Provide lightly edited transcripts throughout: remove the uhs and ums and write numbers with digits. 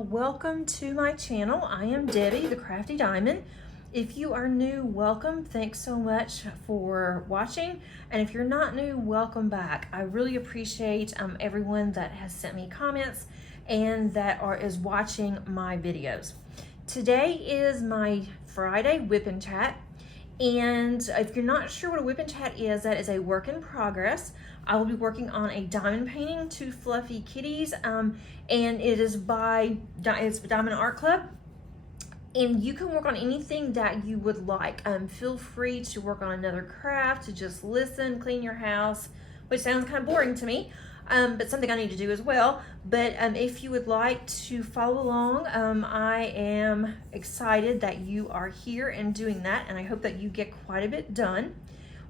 Well, welcome to my channel. I am Debbie, the Crafty Diamond. If you are new, welcome. Thanks so much for watching. And if you're not new, welcome back. I really appreciate everyone that has sent me comments and that is watching my videos. Today is my Friday WIP and Chat. And if you're not sure what a WIP and Chat is, that is a work in progress. I will be working on a diamond painting, Two Fluffy Kitties, and it is by Diamond Art Club. And you can work on anything that you would like. Feel free to work on another craft, to just listen, clean your house, which sounds kind of boring to me, but something I need to do as well. But if you would like to follow along, I am excited that you are here and doing that, and I hope that you get quite a bit done.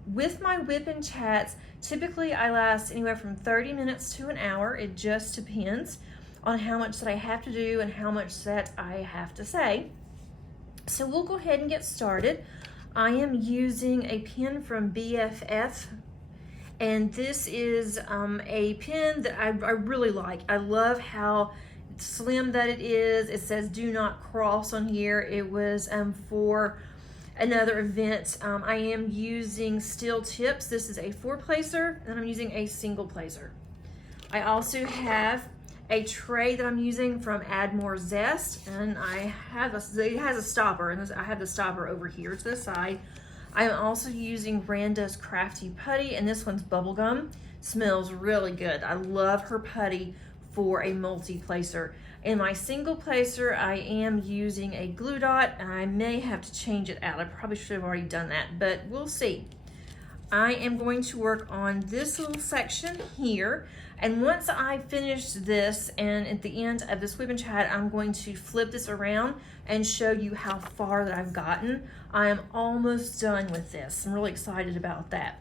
With my WIP and Chats, typically I last anywhere from 30 minutes to an hour. It just depends on how much that I have to do and how much that I have to say. So we'll go ahead and get started. I am using a pen from BFF, and this is a pen that I really like. I love how slim that it is. It says do not cross on here. It was for another event. I am using steel tips. This is a 4-placer, and I'm using a single placer. I also have a tray that I'm using from Add More Zest, and it has a stopper, and I have the stopper over here to the side. I am also using Randa's Crafty Putty, and this one's bubblegum. Smells really good. I love her putty for a multi-placer. In my single placer, I am using a glue dot, and I may have to change it out. I probably should have already done that, but we'll see. I am going to work on this little section here, and once I finish this, and at the end of this WIP and Chat, I'm going to flip this around and show you how far that I've gotten. I am almost done with this. I'm really excited about that.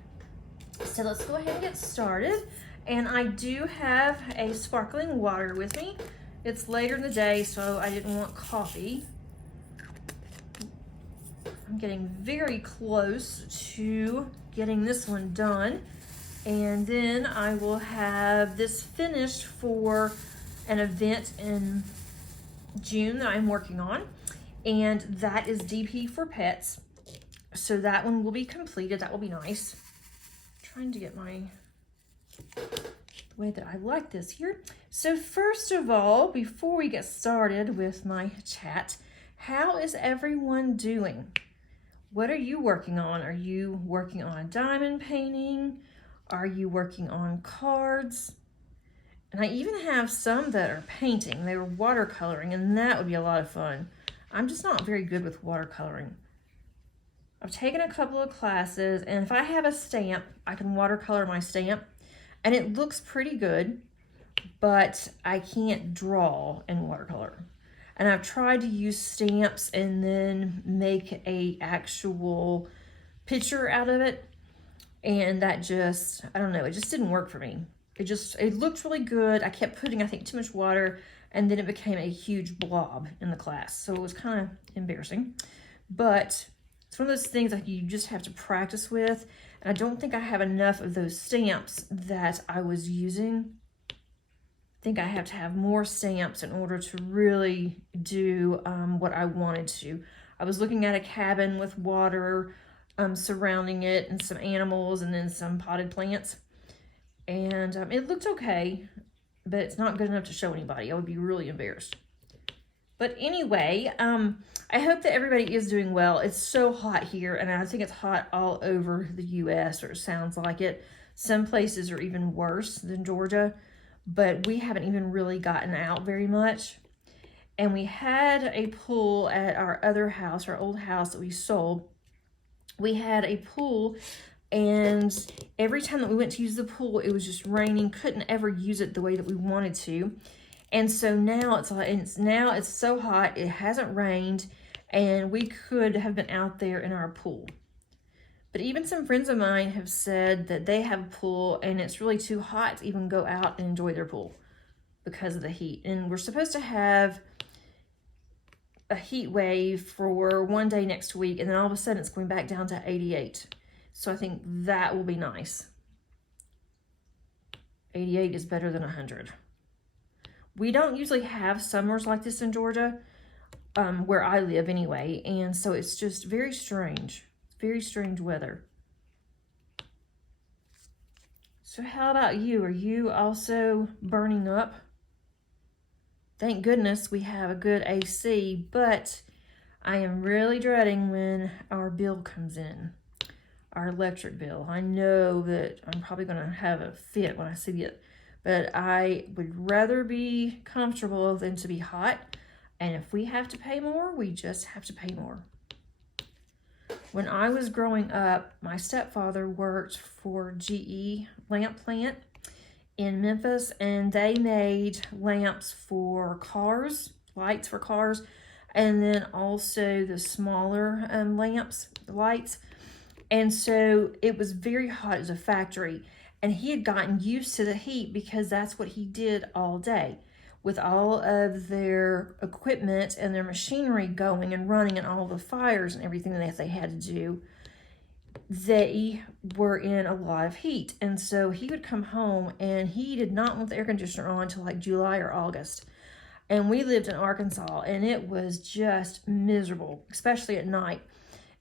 So let's go ahead and get started. And I do have a sparkling water with me. It's later in the day, so I didn't want coffee. I'm getting very close to getting this one done. And then I will have this finished for an event in June that I'm working on. And that is DP for Pets. So that one will be completed. That will be nice. Trying to get the way that I like this here. So first of all, before we get started with my chat, how is everyone doing? What are you working on? Are you working on a diamond painting? Are you working on cards? And I even have some that are painting. They were watercoloring, and that would be a lot of fun. I'm just not very good with watercoloring. I've taken a couple of classes, and if I have a stamp, I can watercolor my stamp, and it looks pretty good, but I can't draw in watercolor. And I've tried to use stamps and then make a actual picture out of it, and that just, I don't know, it just didn't work for me. It looked really good. I kept putting, I think, too much water, and then it became a huge blob in the class. So it was kind of embarrassing. But it's one of those things that you just have to practice with. And I don't think I have enough of those stamps that I was using. I think I have to have more stamps in order to really do what I wanted to. I was looking at a cabin with water surrounding it and some animals and then some potted plants. And it looked okay, but it's not good enough to show anybody. I would be really embarrassed. But anyway, I hope that everybody is doing well. It's so hot here, and I think it's hot all over the U.S., or it sounds like it. Some places are even worse than Georgia, but we haven't even really gotten out very much. And we had a pool at our other house, our old house that we sold. We had a pool, and every time that we went to use the pool, it was just raining. Couldn't ever use it the way that we wanted to. And so now it's so hot, it hasn't rained, and we could have been out there in our pool. But even some friends of mine have said that they have a pool and it's really too hot to even go out and enjoy their pool because of the heat. And we're supposed to have a heat wave for one day next week, and then all of a sudden it's going back down to 88. So I think that will be nice. 88 is better than 100. we don't usually have summers like this in Georgia, where I live anyway. And so it's just very strange weather. So how about you? Are you also burning up? Thank goodness we have a good AC, but I am really dreading when our bill comes in, our electric bill. I know that I'm probably going to have a fit when I see it, but I would rather be comfortable than to be hot. And if we have to pay more, we just have to pay more. When I was growing up, my stepfather worked for GE lamp plant in Memphis, and they made lamps for cars, lights for cars, and then also the smaller lamps, lights. And so it was very hot as a factory, and he had gotten used to the heat because that's what he did all day. With all of their equipment and their machinery going and running and all the fires and everything that they had to do, they were in a lot of heat. And so he would come home and he did not want the air conditioner on until like July or August. And we lived in Arkansas, and it was just miserable, especially at night.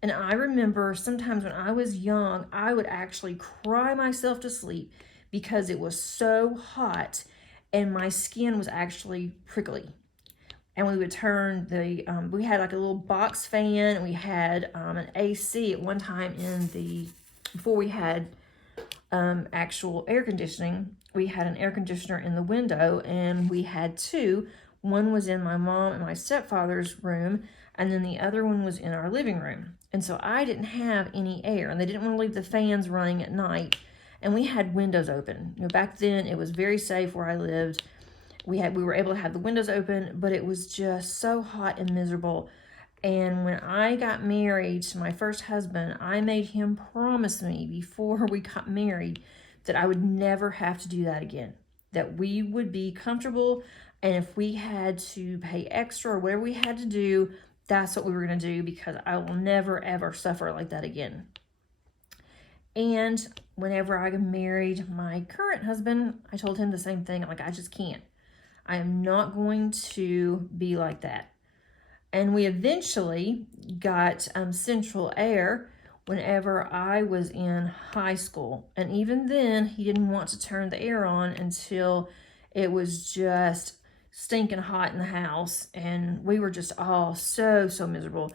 And I remember sometimes when I was young, I would actually cry myself to sleep because it was so hot and my skin was actually prickly. And we would turn the, we had like a little box fan, and we had an AC at one time before we had actual air conditioning, we had an air conditioner in the window, and we had two. One was in my mom and my stepfather's room, and then the other one was in our living room. And so I didn't have any air, and they didn't want to leave the fans running at night. And we had windows open. Back then it was very safe where I lived. We were able to have the windows open, but it was just so hot and miserable. And when I got married to my first husband, I made him promise me before we got married that I would never have to do that again. That we would be comfortable, and if we had to pay extra or whatever we had to do, that's what we were going to do, because I will never ever suffer like that again. And whenever I married my current husband, I told him the same thing. I'm like, I just can't. I am not going to be like that. And we eventually got central air whenever I was in high school. And even then, he didn't want to turn the air on until it was just stinking hot in the house. And we were just all so miserable.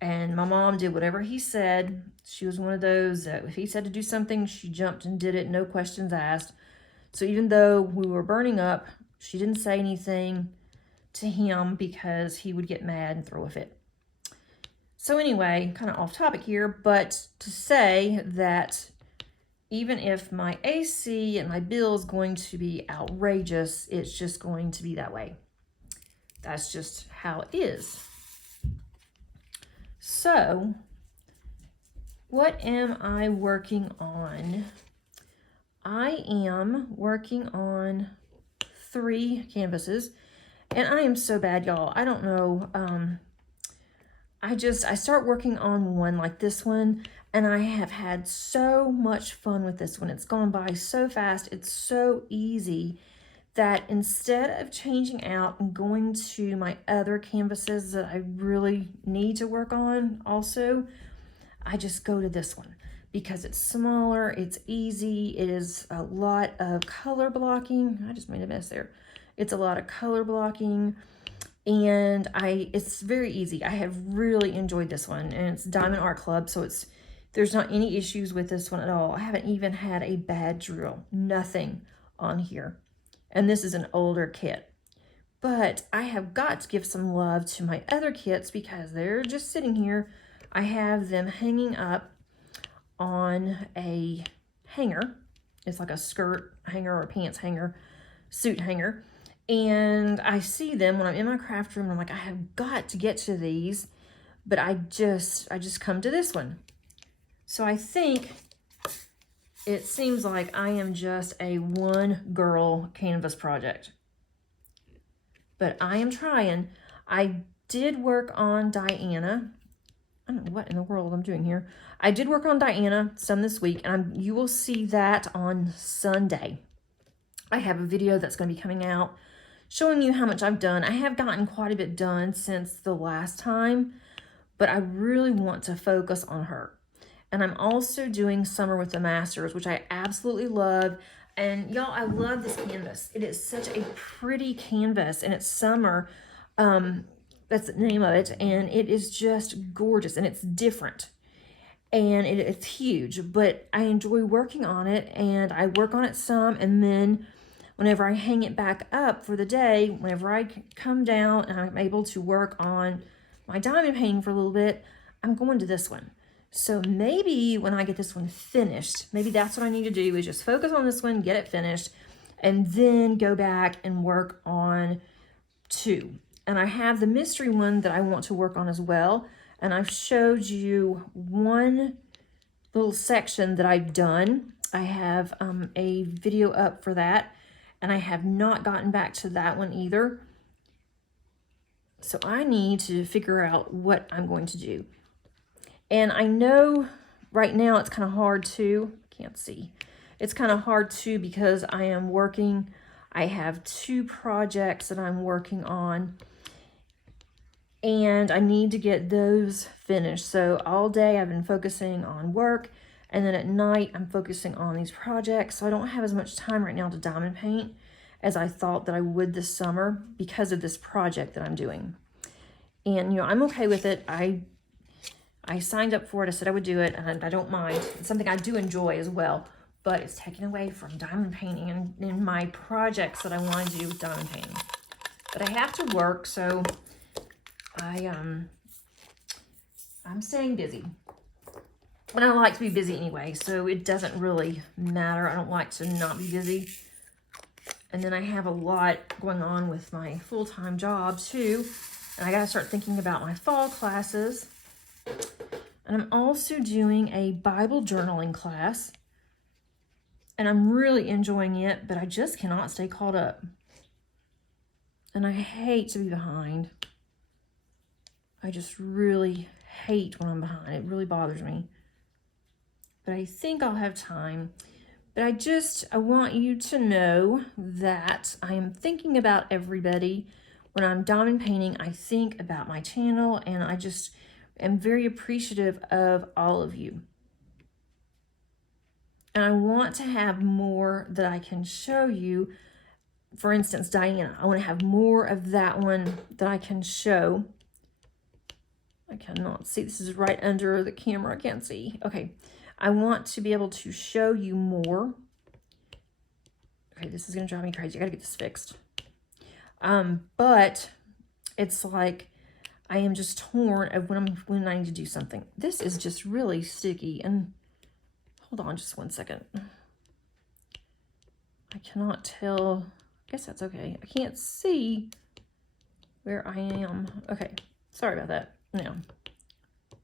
And my mom did whatever he said. She was one of those that if he said to do something, she jumped and did it, no questions asked. So even though we were burning up, she didn't say anything to him because he would get mad and throw a fit. So anyway, kind of off topic here, but to say that even if my AC and my bill is going to be outrageous, it's just going to be that way. That's just how it is. So, what am I working on? I am working on 3 canvases, and I am so bad, y'all. I don't know. I start working on one like this one, and I have had so much fun with this one. It's gone by so fast. It's so easy that instead of changing out and going to my other canvases that I really need to work on also, I just go to this one because it's smaller, it's easy, it is a lot of color blocking. I just made a mess there. It's a lot of color blocking, and it's very easy. I have really enjoyed this one, and it's Diamond Art Club, so there's not any issues with this one at all. I haven't even had a bad drill, nothing on here. And this is an older kit. But I have got to give some love to my other kits because they're just sitting here. I have them hanging up on a hanger. It's like a skirt hanger or a pants hanger, suit hanger. And I see them when I'm in my craft room, and I'm like, I have got to get to these, but I just come to this one. So I think it seems like I am just a one-girl canvas project. But I am trying. I did work on Diana. I don't know what in the world I'm doing here. I did work on Diana some this week, and you will see that on Sunday. I have a video that's going to be coming out showing you how much I've done. I have gotten quite a bit done since the last time, but I really want to focus on her. And I'm also doing Summer with the Masters, which I absolutely love. And y'all, I love this canvas. It is such a pretty canvas, and it's Summer. That's the name of it. And it is just gorgeous, and it's different. And it's huge, but I enjoy working on it, and I work on it some, and then whenever I hang it back up for the day, whenever I come down and I'm able to work on my diamond painting for a little bit, I'm going to this one. So maybe when I get this one finished, maybe that's what I need to do, is just focus on this one, get it finished, and then go back and work on 2. And I have the mystery one that I want to work on as well. And I've showed you one little section that I've done. I have a video up for that, and I have not gotten back to that one either. So I need to figure out what I'm going to do. And I know right now it's kind of hard to, can't see. It's kind of hard too because I am working, I have 2 projects that I'm working on, and I need to get those finished. So all day I've been focusing on work, and then at night I'm focusing on these projects. So I don't have as much time right now to diamond paint as I thought that I would this summer because of this project that I'm doing. And, you know, I'm okay with it. I signed up for it. I said I would do it, and I don't mind. It's something I do enjoy as well, but it's taken away from diamond painting and in my projects that I want to do with diamond painting. But I have to work, so I'm staying busy. And I like to be busy anyway, so it doesn't really matter. I don't like to not be busy. And then I have a lot going on with my full-time job too. And I got to start thinking about my fall classes. And I'm also doing a Bible journaling class. And I'm really enjoying it, but I just cannot stay caught up. And I hate to be behind. I just really hate when I'm behind. It really bothers me. But I think I'll have time. But I want you to know that I am thinking about everybody. When I'm diamond painting, I think about my channel, and I just am very appreciative of all of you. And I want to have more that I can show you. For instance, Diana, I want to have more of that one that I can show. I cannot see. This is right under the camera. I can't see. Okay. I want to be able to show you more. Okay, this is going to drive me crazy. I got to get this fixed. But it's like I am just torn of when I need to do something. This is just really sticky. And hold on just one second. I cannot tell. I guess that's okay. I can't see where I am. Okay, sorry about that. Now,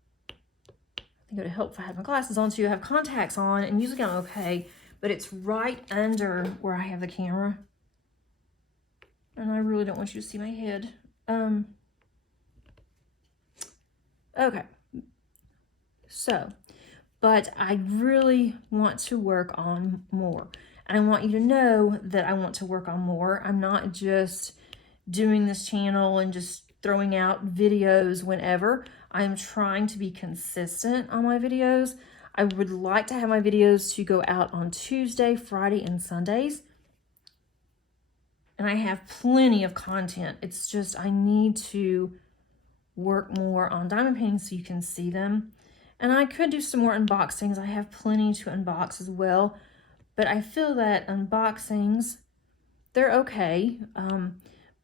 I think it would help if I had my glasses on too. I have contacts on, and usually I'm okay, but it's right under where I have the camera. And I really don't want you to see my head. Okay. So, but I really want to work on more. And I want you to know that I want to work on more. I'm not just doing this channel and just throwing out videos whenever. I'm trying to be consistent on my videos. I would like to have my videos to go out on Tuesday, Friday, and Sundays. And I have plenty of content. It's just I need to work more on diamond painting so you can see them. And I could do some more unboxings. I have plenty to unbox as well. But I feel that unboxings, they're okay.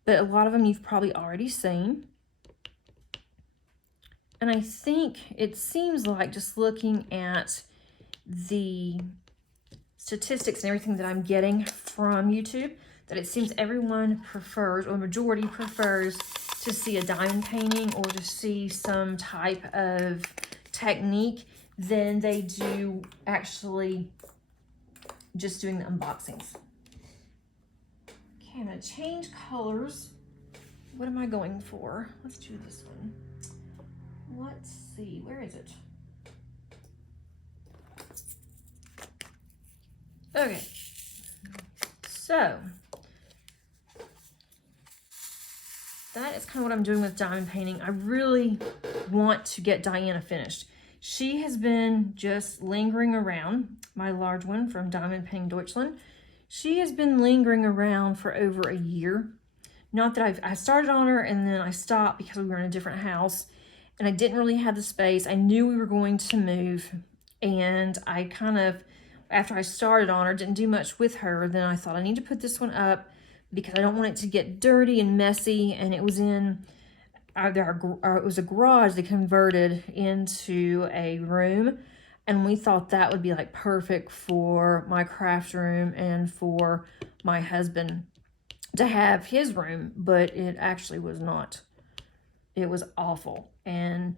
But a lot of them you've probably already seen. And I think it seems like, just looking at the statistics and everything that I'm getting from YouTube, that it seems everyone prefers, or majority prefers, to see a diamond painting or to see some type of technique than they do actually just doing the unboxings. Okay, I'm going to change colors. What am I going for? Let's do this one. Let's see, where is it? Okay, so that is kind of what I'm doing with diamond painting. I really want to get Diana finished. She has been just lingering around, my large one from Diamond Painting Deutschland. She has been lingering around for over a year. Not that I started on her and then I stopped because we were in a different house and I didn't really have the space. I knew we were going to move, and I kind of, after I started on her, didn't do much with her. Then I thought I need to put this one up because I don't want it to get dirty and messy. And it was in it was a garage they converted into a room, and we thought that would be like perfect for my craft room and for my husband to have his room, but it actually was not. It was awful, and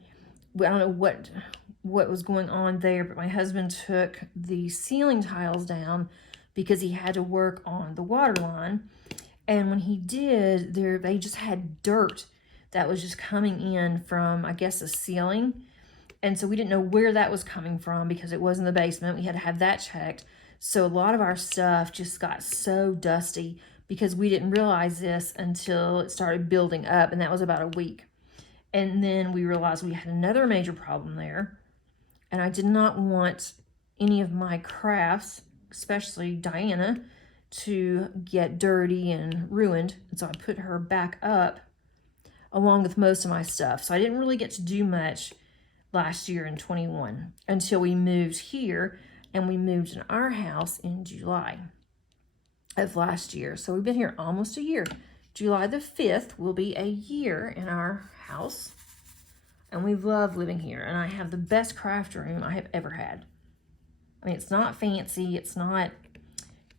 I don't know what was going on there, but my husband took the ceiling tiles down because he had to work on the water line, and when he did, they just had dirt that was just coming in from, I guess, the ceiling. And so we didn't know where that was coming from because it was in the basement. We had to have that checked. So a lot of our stuff just got so dusty because we didn't realize this until it started building up, and that was about a week. And then we realized we had another major problem there, and I did not want any of my crafts, especially Diana, to get dirty and ruined. And so I put her back up along with most of my stuff. So I didn't really get to do much last year in 21 until we moved here, and we moved in our house in July of last year. So we've been here almost a year. July the 5th will be a year in our house, and we love living here, and I have the best craft room I have ever had. I mean, it's not fancy, it's not,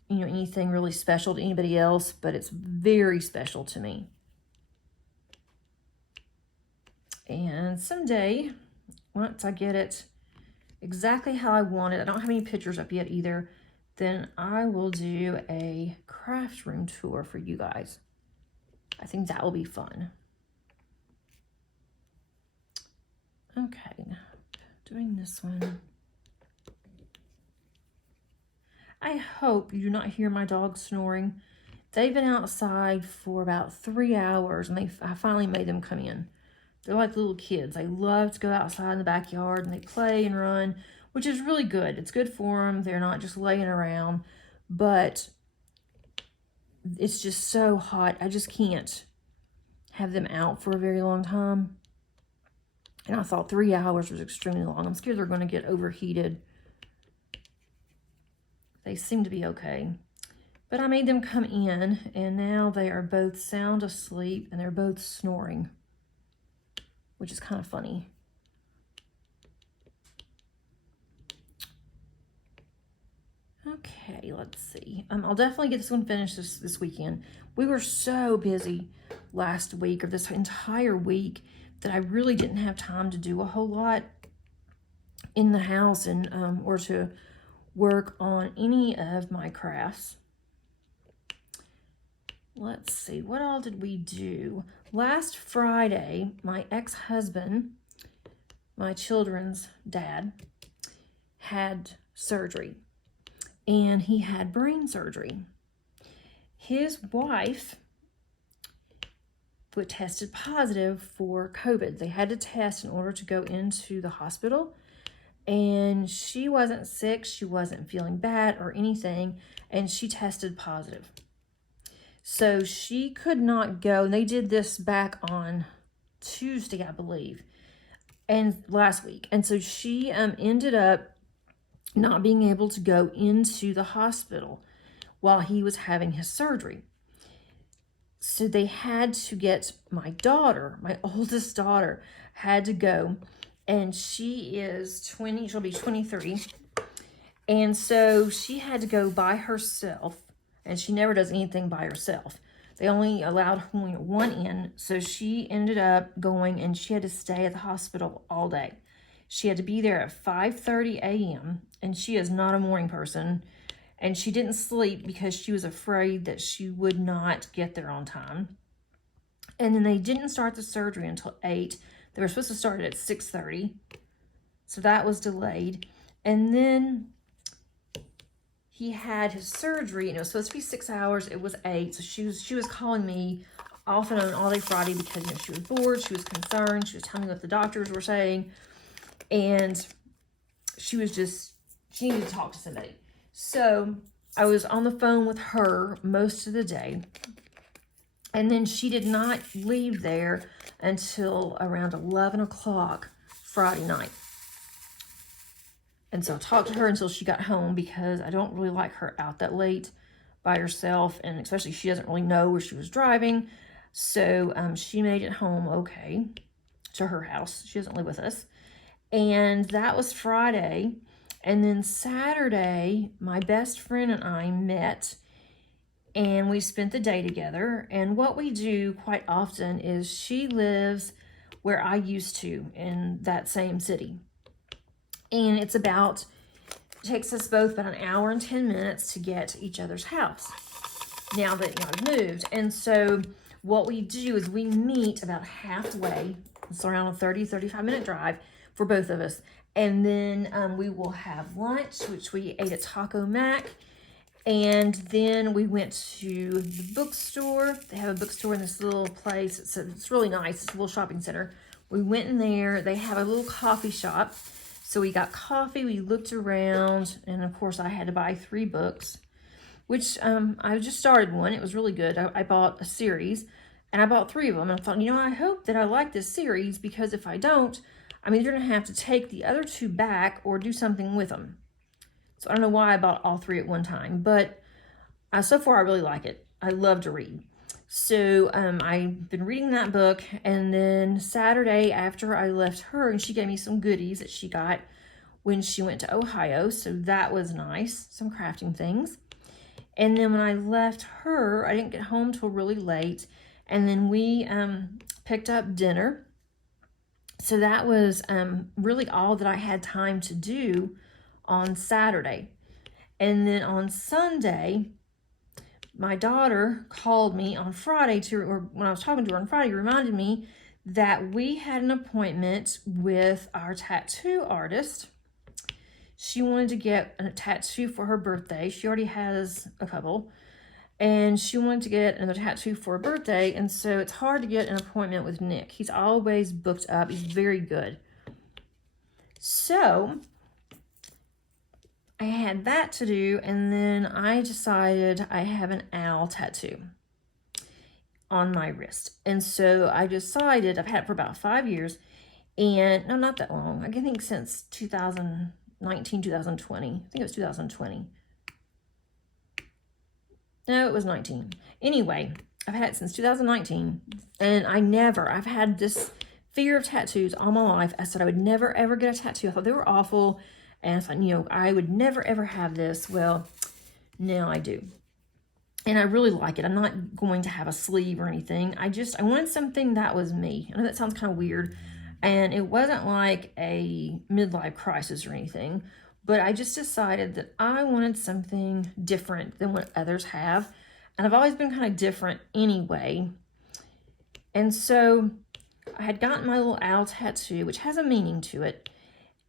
you know, anything really special to anybody else, but it's very special to me. And someday, once I get it exactly how I want it, I don't have any pictures up yet either, then I will do a craft room tour for you guys. I think that will be fun. Okay, doing this one. I hope you do not hear my dogs snoring. They've been outside for about 3 hours, and I finally made them come in. They're like little kids. They love to go outside in the backyard, and they play and run, which is really good. It's good for them. They're not just laying around, but it's just so hot. I just can't have them out for a very long time. And I thought 3 hours was extremely long. I'm scared they're going to get overheated. They seem to be okay. But I made them come in, and now they are both sound asleep, and they're both snoring, which is kind of funny. Okay, let's see. I'll definitely get this one finished this weekend. We were so busy last week, or this entire week, that I really didn't have time to do a whole lot in the house and or to work on any of my crafts. Let's see, what all did we do? Last Friday, my ex-husband, my children's dad, had surgery, and he had brain surgery. His wife tested positive for COVID. They had to test in order to go into the hospital, and she wasn't sick, she wasn't feeling bad or anything, and she tested positive. So she could not go, and they did this back on Tuesday, I believe, and last week. And so she ended up not being able to go into the hospital while he was having his surgery. So they had to get my daughter, my oldest daughter, had to go, and she is 20, she'll be 23. And so she had to go by herself, and she never does anything by herself. They only allowed her one in, so she ended up going, and she had to stay at the hospital all day. She had to be there at 5:30 a.m., and she is not a morning person, and she didn't sleep because she was afraid that she would not get there on time. And then they didn't start the surgery until 8. They were supposed to start it at 6:30, so that was delayed. And then he had his surgery, and it was supposed to be 6 hours. It was 8, so she was calling me off and on all day Friday because, you know, she was bored, she was concerned, she was telling me what the doctors were saying, and she needed to talk to somebody. So I was on the phone with her most of the day, and then she did not leave there until around 11 o'clock Friday night. And so I talked to her until she got home because I don't really like her out that late by herself, and especially she doesn't really know where she was driving. So she made it home okay to her house. She doesn't live with us. And that was Friday. And then Saturday, my best friend and I met, and we spent the day together. And what we do quite often is she lives where I used to in that same city. And it takes us both about an hour and 10 minutes to get to each other's house now that, you know, I've moved. And so what we do is we meet about halfway. It's around a 35 minute drive for both of us. And then we will have lunch, which we ate at Taco Mac. And then we went to the bookstore. They have a bookstore in this little place. It's really nice. It's a little shopping center. We went in there. They have a little coffee shop. So we got coffee, we looked around, and of course I had to buy 3 books, which I just started one. It was really good. I bought a series, and I bought 3 of them. And I thought, you know, I hope that I like this series, because if I don't, I'm either going to have to take the other 2 back or do something with them. So I don't know why I bought all 3 at one time, but so far I really like it. I love to read. So I've been reading that book, and then Saturday after I left her, and she gave me some goodies that she got when she went to Ohio, so that was nice, some crafting things. And then when I left her, I didn't get home till really late, and then we picked up dinner. So that was really all that I had time to do on Saturday. And then on Sunday, my daughter called me on Friday or when I was talking to her on Friday, reminded me that we had an appointment with our tattoo artist. She wanted to get a tattoo for her birthday. She already has a couple, and she wanted to get another tattoo for her birthday. And so it's hard to get an appointment with Nick. He's always booked up. He's very good. So I had that to do, and then I decided I have an owl tattoo on my wrist. And so I decided, I've had it for about 5 years, and no, not that long. I think since 2019, 2020. I think it was 2020. No, it was 19. Anyway, I've had it since 2019, and I've had this fear of tattoos all my life. I said I would never, ever get a tattoo. I thought they were awful. And I thought, you know, I would never, ever have this. Well, now I do. And I really like it. I'm not going to have a sleeve or anything. I wanted something that was me. I know that sounds kind of weird. And it wasn't like a midlife crisis or anything. But I just decided that I wanted something different than what others have. And I've always been kind of different anyway. And so I had gotten my little owl tattoo, which has a meaning to it.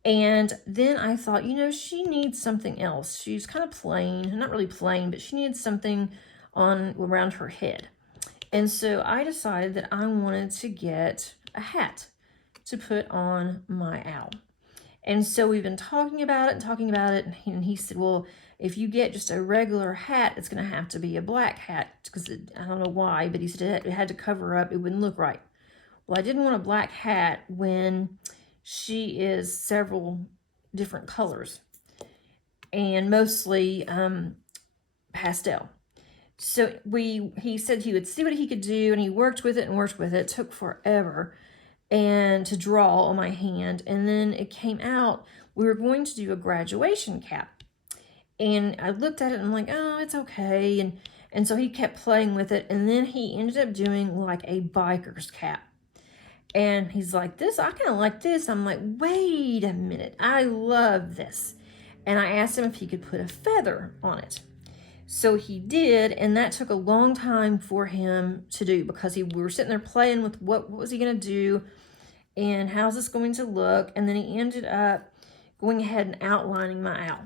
And then I thought, you know, she needs something else. She's kind of plain, not really plain, but she needs something around her head. And so I decided that I wanted to get a hat to put on my owl. And so we've been talking about it, and he said, well, if you get just a regular hat, it's going to have to be a black hat, because I don't know why, but he said it had to cover up, it wouldn't look right. Well, I didn't want a black hat when she is several different colors, and mostly pastel. So he said he would see what he could do, and he worked with it. It took forever and to draw on my hand. And then it came out, we were going to do a graduation cap. And I looked at it and I'm like, oh, it's okay. And so he kept playing with it. And then he ended up doing like a biker's cap. And he's like, I kind of like this. I'm like, wait a minute. I love this. And I asked him if he could put a feather on it. So he did, and that took a long time for him to do, because we were sitting there playing with what was he going to do and how's this going to look. And then he ended up going ahead and outlining my owl.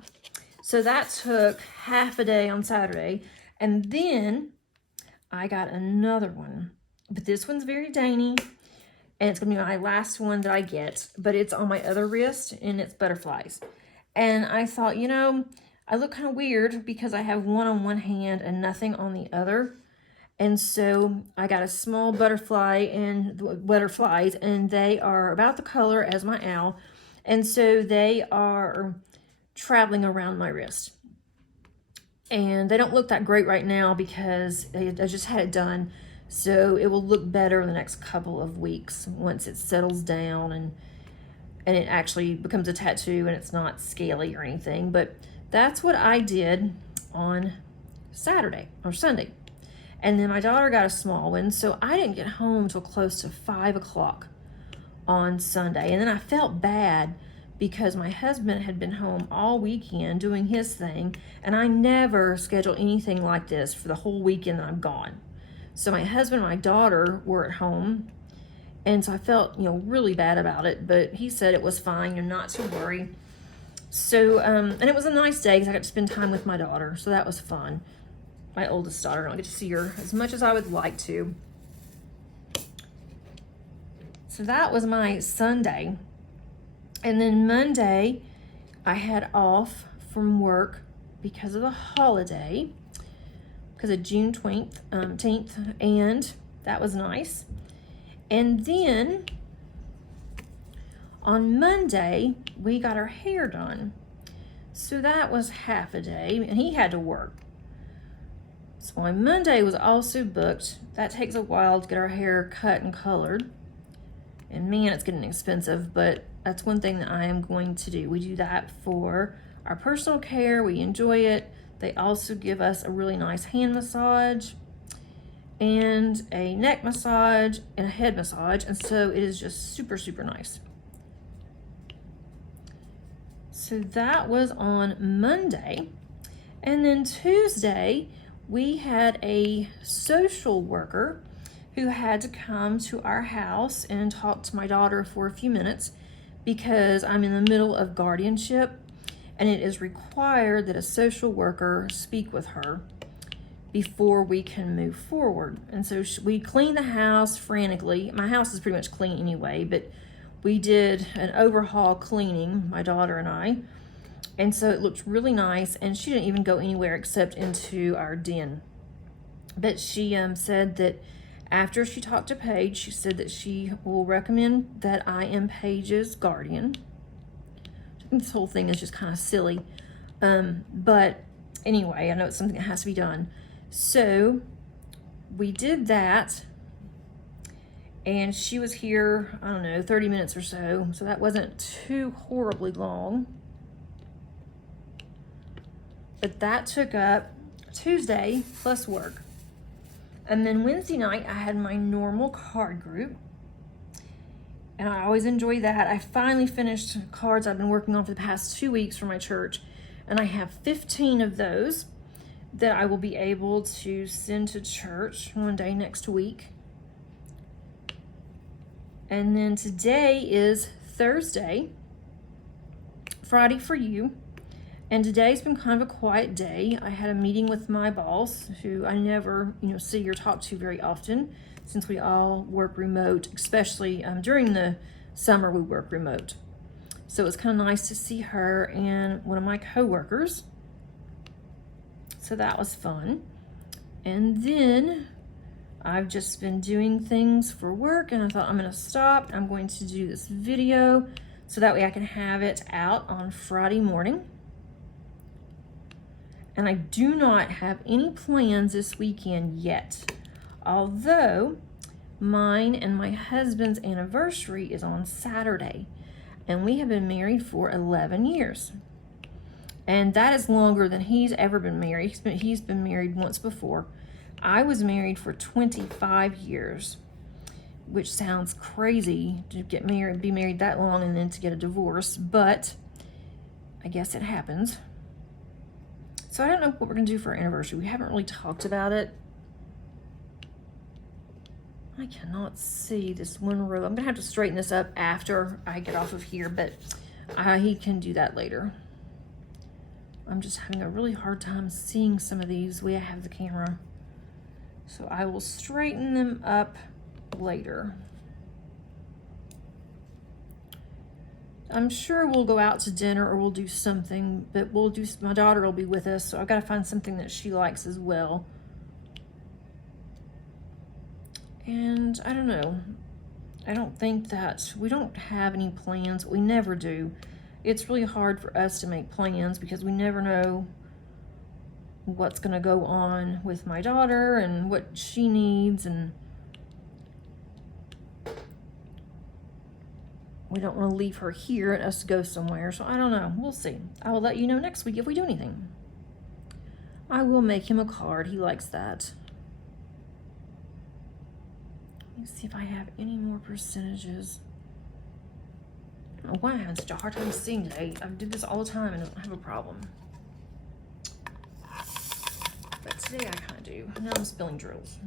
So that took half a day on Saturday. And then I got another one But this one's very dainty, and it's gonna be my last one that I get, but it's on my other wrist, and it's butterflies. And I thought, you know, I look kind of weird because I have one on one hand and nothing on the other. And so I got a small butterflies, and they are about the color as my owl. And so they are traveling around my wrist. And they don't look that great right now because I just had it done. So it will look better in the next couple of weeks once it settles down and it actually becomes a tattoo and it's not scaly or anything. But that's what I did on Saturday or Sunday. And then my daughter got a small one, so I didn't get home till close to 5 o'clock on Sunday. And then I felt bad because my husband had been home all weekend doing his thing, and I never schedule anything like this for the whole weekend that I'm gone. So my husband and my daughter were at home, and so I felt, you know, really bad about it, but he said it was fine and not to worry. So, and it was a nice day because I got to spend time with my daughter, so that was fun. My oldest daughter, I don't get to see her as much as I would like to. So that was my Sunday. And then Monday, I had off from work because of the holiday, because of June 10th, and that was nice. And then on Monday, we got our hair done. So that was half a day, and he had to work. So my Monday was also booked. That takes a while to get our hair cut and colored. And man, it's getting expensive, but that's one thing that I am going to do. We do that for our personal care. We enjoy it. They also give us a really nice hand massage and a neck massage and a head massage. And so it is just super, super nice. So that was on Monday. And then Tuesday, we had a social worker who had to come to our house and talk to my daughter for a few minutes because I'm in the middle of guardianship, and it is required that a social worker speak with her before we can move forward. And so we cleaned the house frantically. My house is pretty much clean anyway, but we did an overhaul cleaning, my daughter and I. And so it looked really nice, and she didn't even go anywhere except into our den. But she said that after she talked to Paige, she said that she will recommend that I am Paige's guardian. I think this whole thing is just kind of silly. But anyway, I know it's something that has to be done. So we did that, and she was here, I don't know, 30 minutes or so. So that wasn't too horribly long. But that took up Tuesday plus work. And then Wednesday night, I had my normal card group. And I always enjoy that. I finally finished cards I've been working on for the past 2 weeks for my church. And I have 15 of those that I will be able to send to church one day next week. And then today is Thursday, Friday for you. And today's been kind of a quiet day. I had a meeting with my boss, who I never, see or talk to very often, since we all work remote, especially during the summer we work remote. So it was kind of nice to see her and one of my coworkers. So that was fun. And then I've just been doing things for work, and I thought I'm going to stop. I'm going to do this video so that way I can have it out on Friday morning. And I do not have any plans this weekend yet. Although mine and my husband's anniversary is on Saturday. And we have been married for 11 years. And that is longer than he's ever been married. He's been married once before. I was married for 25 years, which sounds crazy to be married that long and then to get a divorce, but I guess it happens. So I don't know what we're gonna do for our anniversary. We haven't really talked about it. I cannot see this one row. I'm gonna have to straighten this up after I get off of here, but he can do that later. I'm just having a really hard time seeing some of these the way I have the camera. So I will straighten them up later. I'm sure we'll go out to dinner or we'll do something, but my daughter will be with us, so I've got to find something that she likes as well. And I don't know. I don't think that we don't have any plans. We never do. It's really hard for us to make plans because we never know what's going to go on with my daughter and what she needs, and we don't want to leave her here and us go somewhere. So I don't know. We'll see. I will let you know next week if we do anything. I will make him a card. He likes that. Let me see if I have any more percentages. I don't know why I'm having such a hard time seeing today. I do this all the time and I don't have a problem. But today I kind of do. Now I'm spilling drills.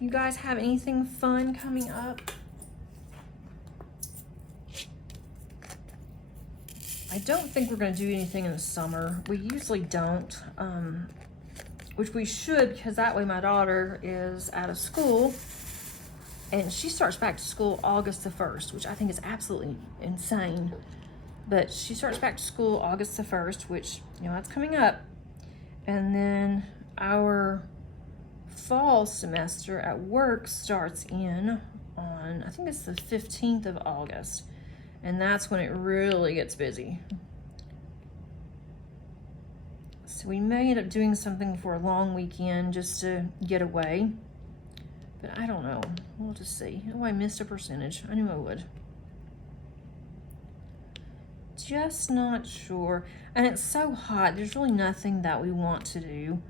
You guys have anything fun coming up? I don't think we're going to do anything in the summer. We usually don't, which we should, because that way my daughter is out of school and she starts back to school August the 1st, which I think is absolutely insane. But she starts back to school August the 1st, which, you know, that's coming up. And then our fall semester at work starts in on, I think it's the 15th of August. And that's when it really gets busy. So we may end up doing something for a long weekend just to get away. But I don't know. We'll just see. Oh, I missed a percentage. I knew I would. Just not sure. And it's so hot. There's really nothing that we want to do.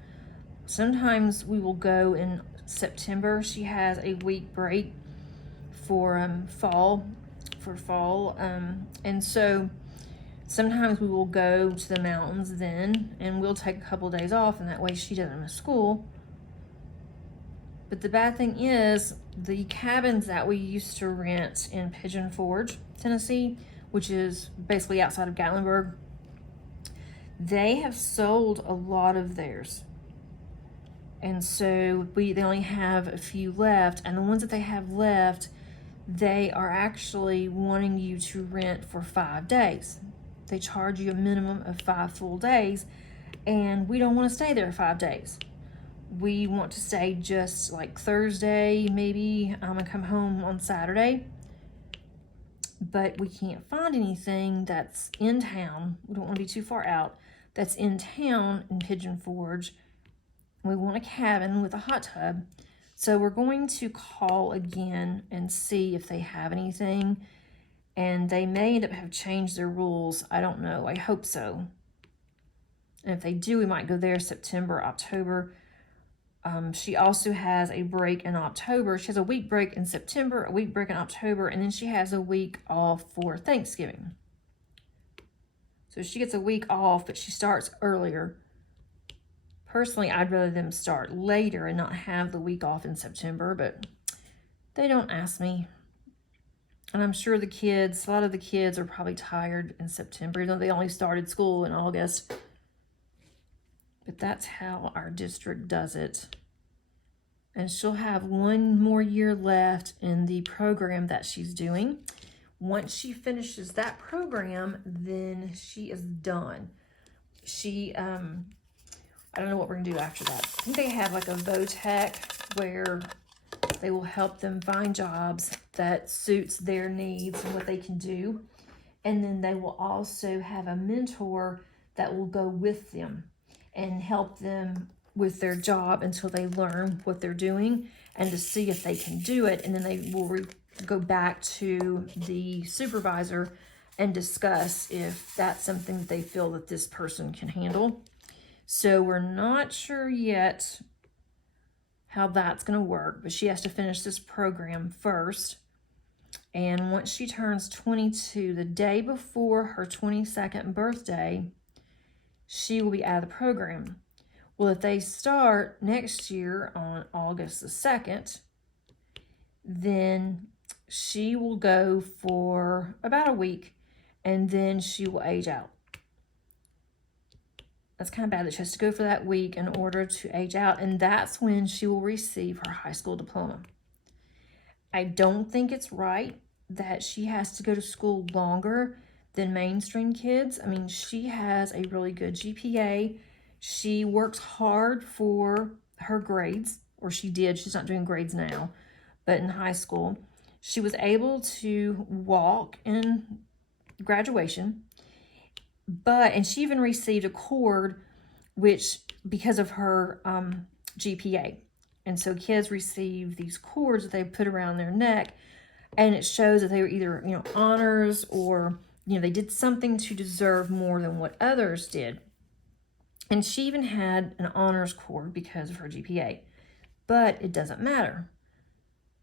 Sometimes we will go in September. She has a week break for fall. And so sometimes we will go to the mountains then, and we'll take a couple of days off, and that way she doesn't miss school. But the bad thing is the cabins that we used to rent in Pigeon Forge, Tennessee, which is basically outside of Gatlinburg, they have sold a lot of theirs. And so they only have a few left, and the ones that they have left, they are actually wanting you to rent for 5 days. They charge you a minimum of 5 full days, and we don't want to stay there 5 days. We want to stay just like Thursday, maybe, and come home on Saturday. But we can't find anything that's in town. We don't want to be too far out. That's in town in Pigeon Forge. We want a cabin with a hot tub. So we're going to call again and see if they have anything. And they may end up have changed their rules. I don't know. I hope so. And if they do, we might go there September, October. She also has a break in October. She has a week break in September, a week break in October, and then she has a week off for Thanksgiving. So she gets a week off, but she starts earlier. Personally, I'd rather them start later and not have the week off in September, but they don't ask me. And I'm sure a lot of the kids are probably tired in September, even though they only started school in August. But that's how our district does it. And she'll have 1 more year left in the program that she's doing. Once she finishes that program, then she is done. I don't know what we're going to do after that. I think they have like a VOTEC where they will help them find jobs that suits their needs and what they can do. And then they will also have a mentor that will go with them and help them with their job until they learn what they're doing and to see if they can do it. And then they will go back to the supervisor and discuss if that's something that they feel that this person can handle. So we're not sure yet how that's going to work, but she has to finish this program first. And once she turns 22, the day before her 22nd birthday, she will be out of the program. Well, if they start next year on August the 2nd, then she will go for about a week, and then she will age out That's kind of bad that she has to go for that week in order to age out, and that's when she will receive her high school diploma. I don't think it's right that she has to go to school longer than mainstream kids. I mean, she has a really good GPA. She works hard for her grades, or she did. She's not doing grades now, but in high school, she was able to walk in graduation, and she even received a cord, which because of her GPA. And so kids receive these cords that they put around their neck, and it shows that they were either, honors, or, they did something to deserve more than what others did. And she even had an honors cord because of her GPA. But it doesn't matter,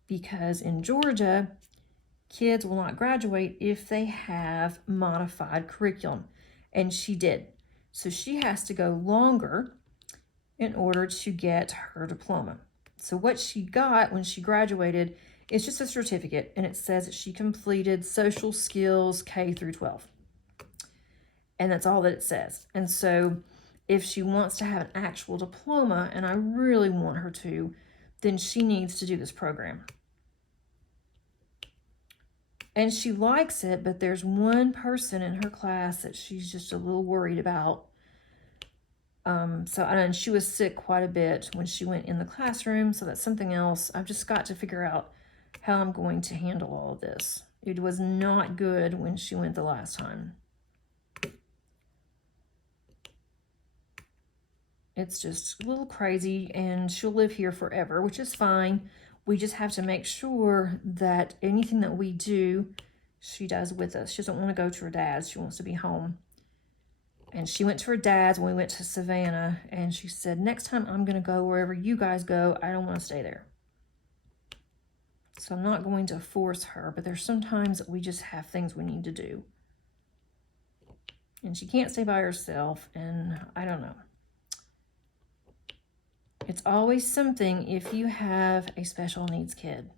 because in Georgia, kids will not graduate if they have modified curriculum. And she did. So she has to go longer in order to get her diploma. So what she got when she graduated is just a certificate, and it says that she completed social skills K through 12. And that's all that it says. And so if she wants to have an actual diploma, and I really want her to, then she needs to do this program. And she likes it, but there's one person in her class that she's just a little worried about. And she was sick quite a bit when she went in the classroom, so that's something else. I've just got to figure out how I'm going to handle all of this. It was not good when she went the last time. It's just a little crazy, and she'll live here forever, which is fine. We just have to make sure that anything that we do, she does with us. She doesn't want to go to her dad's. She wants to be home. And she went to her dad's when we went to Savannah, and she said, next time I'm going to go wherever you guys go. I don't want to stay there. So I'm not going to force her, but there's sometimes that we just have things we need to do. And she can't stay by herself, and I don't know. It's always something if you have a special needs kid.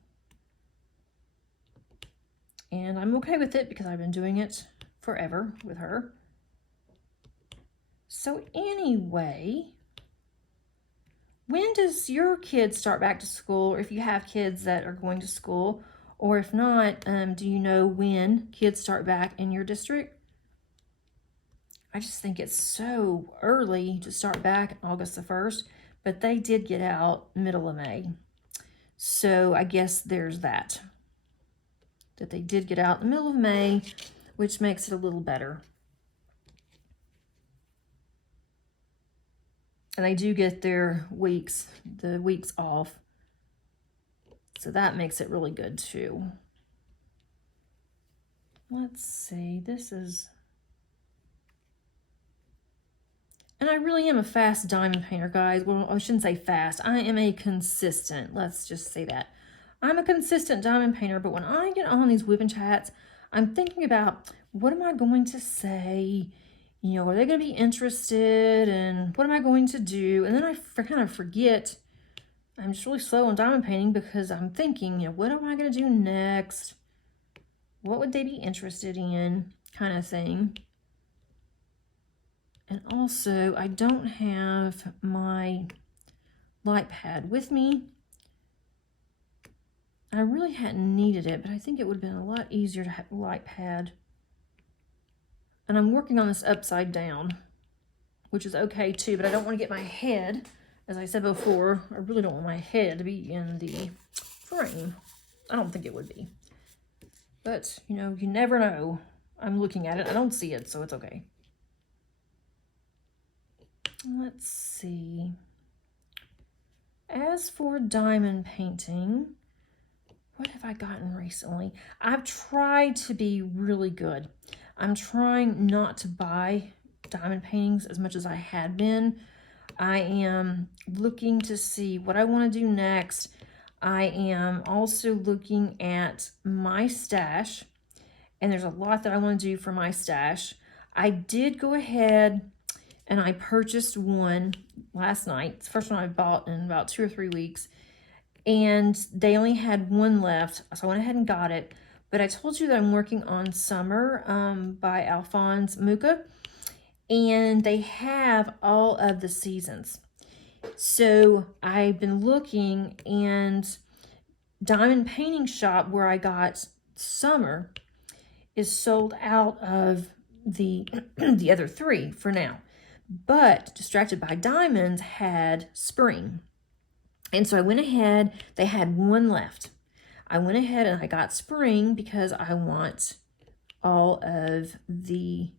And I'm okay with it because I've been doing it forever with her. So anyway, when does your kid start back to school? Or if you have kids that are going to school, or if not, do you know when kids start back in your district? I just think it's so early to start back August the 1st, but they did get out middle of May. So I guess there's that they did get out in the middle of May, which makes it a little better. And they do get their the weeks off. So that makes it really good too. Let's see, and I really am a fast diamond painter, guys. Well, I shouldn't say fast. I am a consistent, let's just say that. I'm a consistent diamond painter, but when I get on these WIP and chats, I'm thinking about, what am I going to say? Are they going to be interested? And what am I going to do? And then I kind of forget. I'm just really slow on diamond painting because I'm thinking, what am I going to do next? What would they be interested in? Kind of thing. And also, I don't have my light pad with me. I really hadn't needed it, but I think it would have been a lot easier to have a light pad. And I'm working on this upside down, which is okay too, but I don't want to get my head, as I said before, I really don't want my head to be in the frame. I don't think it would be. But, you never know. I'm looking at it. I don't see it, so it's okay. Let's see. As for diamond painting, what have I gotten recently? I've tried to be really good. I'm trying not to buy diamond paintings as much as I had been. I am looking to see what I want to do next. I am also looking at my stash, and there's a lot that I want to do for my stash. I did go ahead and I purchased one last night. It's the first one I bought in about 2 or 3 weeks. And they only had one left, so I went ahead and got it. But I told you that I'm working on Summer by Alphonse Mucha. and they have all of the seasons. So I've been looking, and Diamond Painting Shop, where I got summer, is sold out of the the other three for now. But Distracted by Diamonds had spring. And so I went ahead, they had one left. I went ahead and I got spring because I want all of the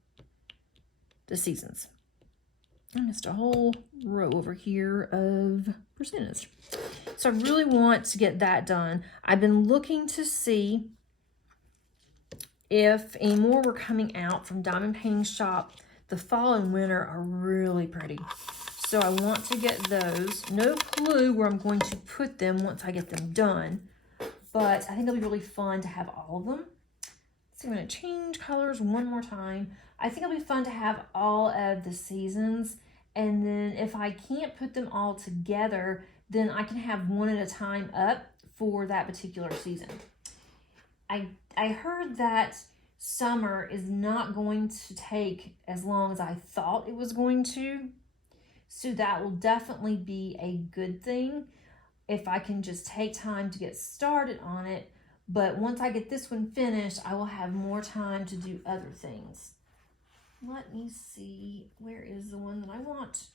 seasons. I missed a whole row over here of percentage. So I really want to get that done. I've been looking to see if any more were coming out from Diamond Painting Shop. The fall and winter are really pretty. So I want to get those. No clue where I'm going to put them once I get them done. But I think it'll be really fun to have all of them. So I'm going to change colors one more time. I think it'll be fun to have all of the seasons. And then if I can't put them all together, then I can have one at a time up for that particular season. I heard that summer is not going to take as long as I thought it was going to. So that will definitely be a good thing if I can just take time to get started on it. But once I get this one finished, I will have more time to do other things. Let me see, where is the one that I want?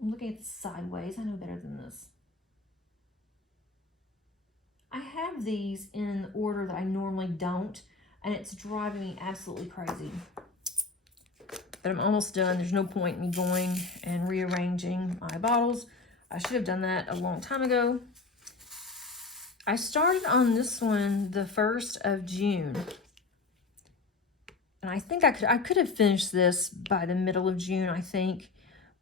I'm looking at this sideways. I know better than this. I have these in the order that I normally don't, and it's driving me absolutely crazy. But I'm almost done. There's no point in me going and rearranging my bottles. I should have done that a long time ago. I started on this one the 1st of June. And I think I could have finished this by the middle of June, I think.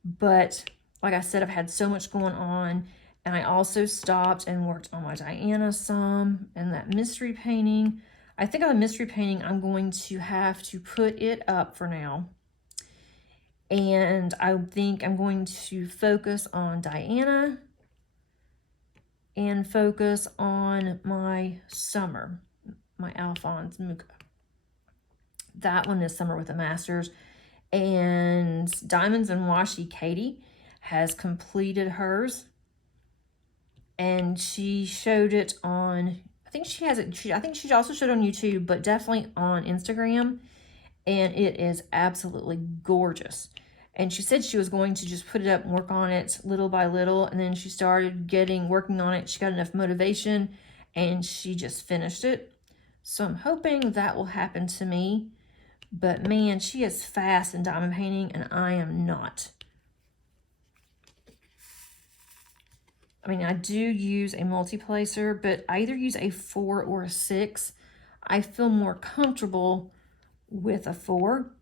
But like I said, I've had so much going on. And I also stopped and worked on my Diana some and that mystery painting. I think on the mystery painting, I'm going to have to put it up for now. And I think I'm going to focus on Diana and focus on my summer, my Alphonse Mucha. That one is Summer with the Masters. And Diamonds and Washi Katie has completed hers. And she showed it on, I think she has it, I think she also showed it on YouTube, but definitely on Instagram. And it is absolutely gorgeous. And she said she was going to just put it up and work on it little by little. And then she started working on it. She got enough motivation and she just finished it. So I'm hoping that will happen to me. But man, she is fast in diamond painting and I am not. I mean, I do use a multi-placer, but I either use a 4 or a 6. I feel more comfortable with a 4.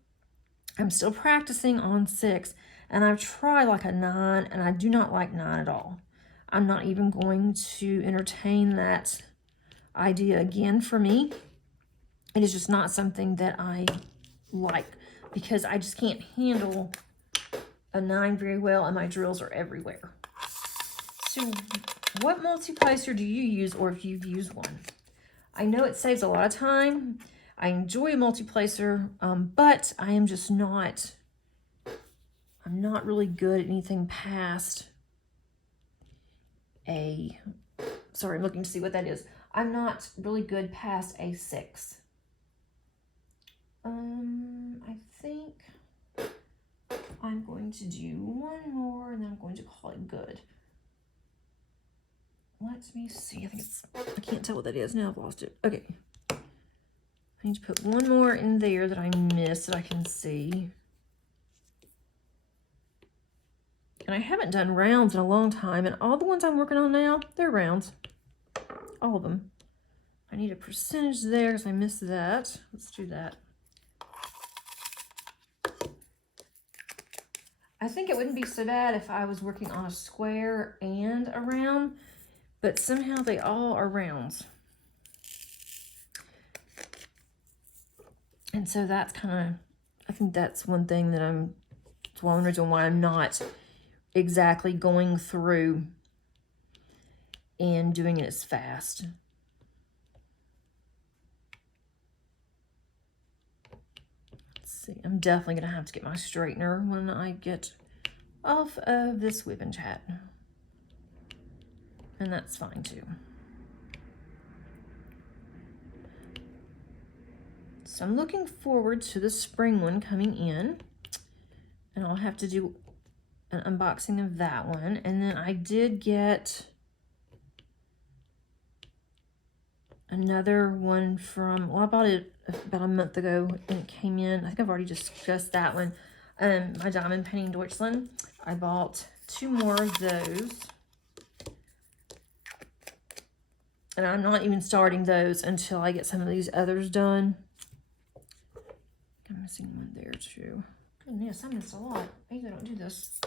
I'm still practicing on 6, and I've tried like a 9, and I do not like 9 at all. I'm not even going to entertain that idea again for me. It is just not something that I like because I just can't handle a 9 very well, and my drills are everywhere. So what multi-placer do you use, or if you've used one? I know it saves a lot of time. I enjoy a multi-placer, but I am just not, I'm not really good at anything past a, sorry, I'm looking to see what that is. I'm not really good past a 6. I think I'm going to do one more and then I'm going to call it good. Let me see. I think it's, I can't tell what that is. Now I've lost it. Okay. I need to put one more in there that I missed that I can see. And I haven't done rounds in a long time. And all the ones I'm working on now, they're rounds. All of them. I need a percentage there because I missed that. Let's do that. I think it wouldn't be so bad if I was working on a square and a round. But somehow they all are rounds. And so that's kind of, I think that's one thing that it's one reason why I'm not exactly going through and doing it as fast. Let's see, I'm definitely going to have to get my straightener when I get off of this WIP and chat. And that's fine too. So I'm looking forward to the spring one coming in. And I'll have to do an unboxing of that one. And then I did get another one from, well, I bought it about a month ago and it came in. I think I've already discussed that one. My Diamond Painting Deutschland. I bought 2 more of those. And I'm not even starting those until I get some of these others done. I'm missing one there too. Goodness, I missed a lot. Maybe I don't do this.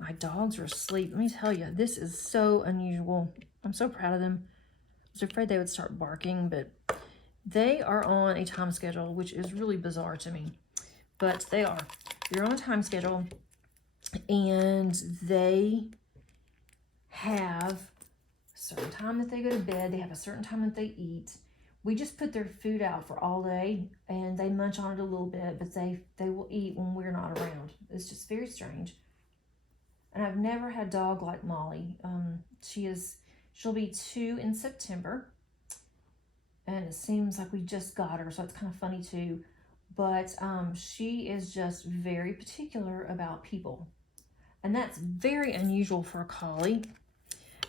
My dogs are asleep. Let me tell you, this is so unusual. I'm so proud of them. I was afraid they would start barking, but they are on a time schedule, which is really bizarre to me. But they are. They're on a time schedule, and they have a certain time that they go to bed. They have a certain time that they eat. We just put their food out for all day, and they munch on it a little bit, but they will eat when we're not around. It's just very strange. And I've never had a dog like Molly. She'll be 2 in September, and it seems like we just got her, so it's kind of funny too. But she is just very particular about people, and that's very unusual for a collie.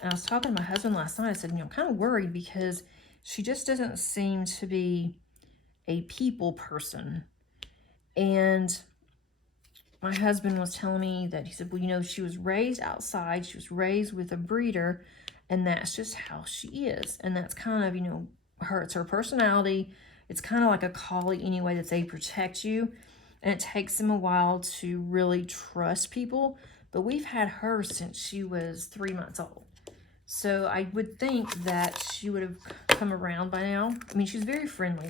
And I was talking to my husband last night. I said, I'm kind of worried because she just doesn't seem to be a people person. And my husband was telling me that, he said, well, she was raised outside. She was raised with a breeder, and that's just how she is. And that's kind of, it's her personality. It's kind of like a collie anyway, that they protect you. And it takes them a while to really trust people. But we've had her since she was 3 months old. So I would think that she would have come around by now. I mean, she's very friendly,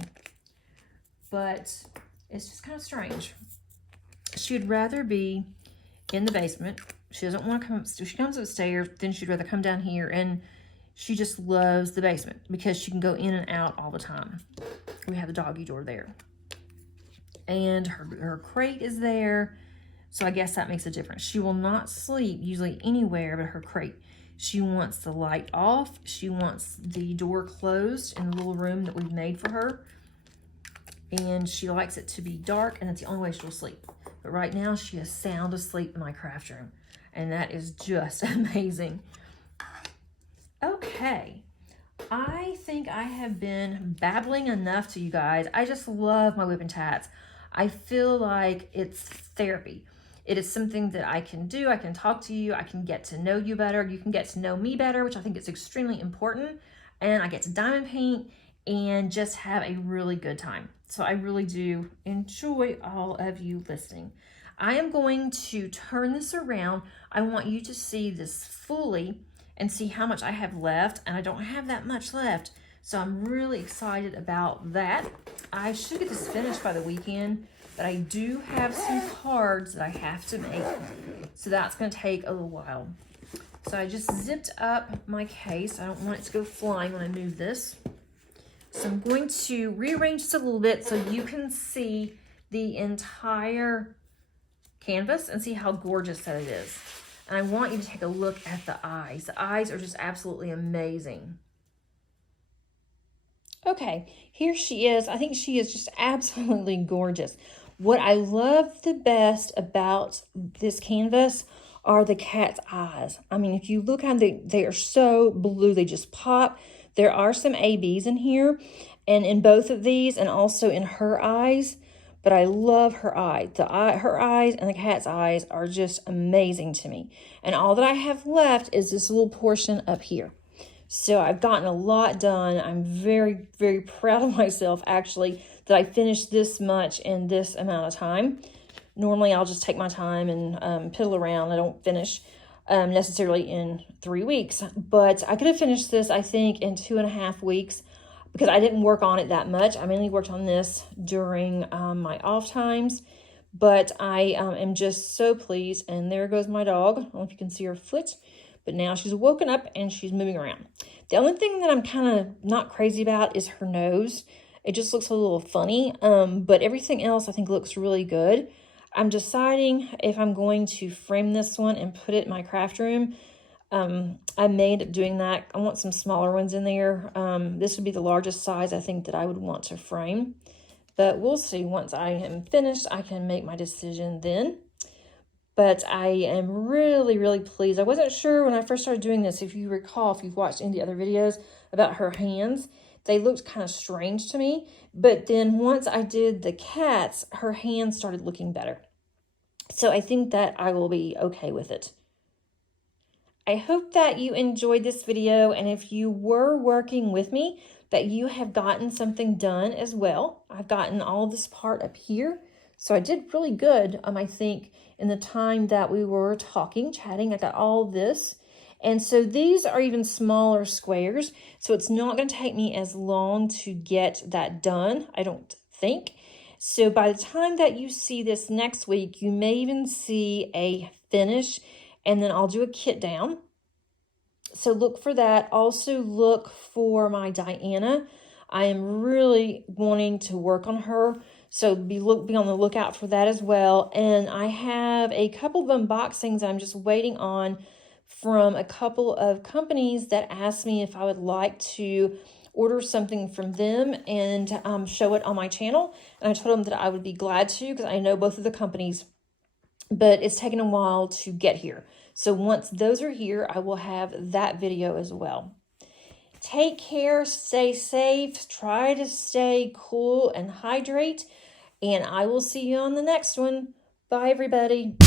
but it's just kind of strange. She'd rather be in the basement. She doesn't want to come upstairs. She comes upstairs, then she'd rather come down here, and she just loves the basement because she can go in and out all the time. We have the doggy door there. And her crate is there, so I guess that makes a difference. She will not sleep usually anywhere but her crate. She wants the light off. She wants the door closed in the little room that we've made for her. And she likes it to be dark, and that's the only way she'll sleep. But right now, she is sound asleep in my craft room. And that is just amazing. Okay. I think I have been babbling enough to you guys. I just love my WIP and tats. I feel like it's therapy. It is something that I can do. I can talk to you. I can get to know you better. You can get to know me better, which I think is extremely important. And I get to diamond paint and just have a really good time. So I really do enjoy all of you listening. I am going to turn this around. I want you to see this fully and see how much I have left. And I don't have that much left. So I'm really excited about that. I should get this finished by the weekend, but I do have some cards that I have to make. So that's going to take a little while. So I just zipped up my case. I don't want it to go flying when I move this. So I'm going to rearrange this a little bit so you can see the entire canvas and see how gorgeous that it is. And I want you to take a look at the eyes. The eyes are just absolutely amazing. Okay, here she is. I think she is just absolutely gorgeous. What I love the best about this canvas are the cat's eyes. I mean, if you look at them, they are so blue. They just pop. There are some ABs in here, and in both of these, and also in her eyes. But I love her eye. Her eyes and the cat's eyes are just amazing to me. And all that I have left is this little portion up here. So I've gotten a lot done. I'm very, very proud of myself, actually, that I finished this much in this amount of time. Normally, I'll just take my time and piddle around. I don't finish necessarily in 3 weeks. But I could have finished this, I think, in 2.5 weeks because I didn't work on it that much. I mainly worked on this during my off times. But I am just so pleased. And there goes my dog. I don't know if you can see her foot. But now she's woken up and she's moving around. The only thing that I'm kind of not crazy about is her nose. It just looks a little funny, but everything else I think looks really good. I'm deciding if I'm going to frame this one and put it in my craft room. I may end up doing that. I want some smaller ones in there. This would be the largest size I think that I would want to frame. But we'll see. Once I am finished, I can make my decision then. But I am really, really pleased. I wasn't sure when I first started doing this, if you recall, if you've watched any of the other videos about her hands, they looked kind of strange to me. But then once I did the cats, her hands started looking better. So I think that I will be okay with it. I hope that you enjoyed this video, and if you were working with me, that you have gotten something done as well. I've gotten all this part up here, so I did really good, I think, in the time that we were chatting. I got all this, and so these are even smaller squares, so it's not going to take me as long to get that done, I don't think. So by the time that you see this next week, you may even see a finish, and then I'll do a kit down. So look for that. Also look for my Diana. I am really wanting to work on her, so be on the lookout for that as well. And I have a couple of unboxings I'm just waiting on from a couple of companies that asked me if I would like to order something from them and show it on my channel. And I told them that I would be glad to, because I know both of the companies, but it's taken a while to get here. So once those are here, I will have that video as well. Take care, stay safe, try to stay cool and hydrate, and I will see you on the next one. Bye, everybody.